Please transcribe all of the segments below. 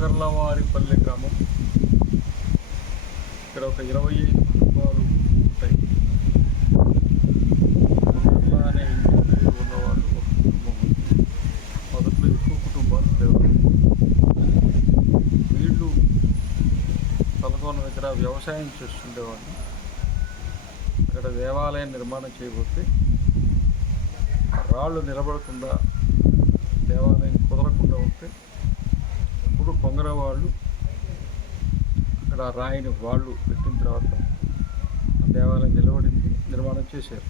కొంగర్లవారిపల్లె గ్రామం. ఇక్కడ ఒక 25 కుటుంబాలు ఉంటాయి. కొంగర్ల అనే ఇంటి పేరు ఉన్నవాళ్ళు ఒక కుటుంబం ఉంది. మొదట్లో ఎక్కువ కుటుంబాలు ఉండేవారు. వీళ్ళు తలకోన దగ్గర వ్యవసాయం చేస్తుండేవాళ్ళు. అక్కడ దేవాలయం నిర్మాణం చేయబోతే రాళ్ళు నిలబడకుండా దేవాలయం కుదరకుండా ఉంటే అప్పుడు కొంగర వాళ్ళు అక్కడ రాయిని వాళ్ళు పెట్టిన తర్వాత దేవాలయం నిలబడింది, నిర్మాణం చేశారు.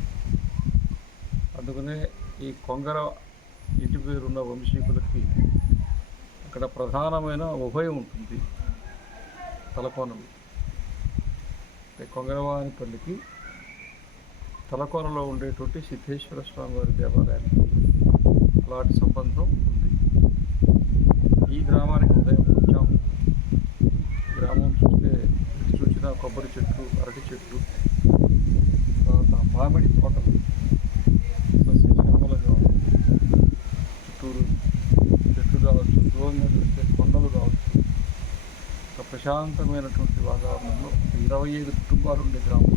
అందుకనే ఈ కొంగర ఇంటి పేరున్న వంశీకులకి అక్కడ ప్రధానమైన ఉభయం ఉంటుంది. తలకోనలు కొంగరవానిపల్లికి తలకోనలో ఉండేటువంటి సిద్ధేశ్వర స్వామి వారి దేవాలయానికి అలాంటి సంబంధం ఉంది. ఈ గ్రామానికి ఉదయం వచ్చాము. గ్రామం చూసిన కొబ్బరి చెట్లు, అరటి చెట్లు, తర్వాత మామిడి తోటలు, సస్యశ్యామలుగా చుట్టూరు చెట్లు కావచ్చు, దూరంగా చూస్తే కొండలు కావచ్చు. ఒక ప్రశాంతమైనటువంటి వాతావరణంలో 25 కుటుంబాలు ఉండే గ్రామం.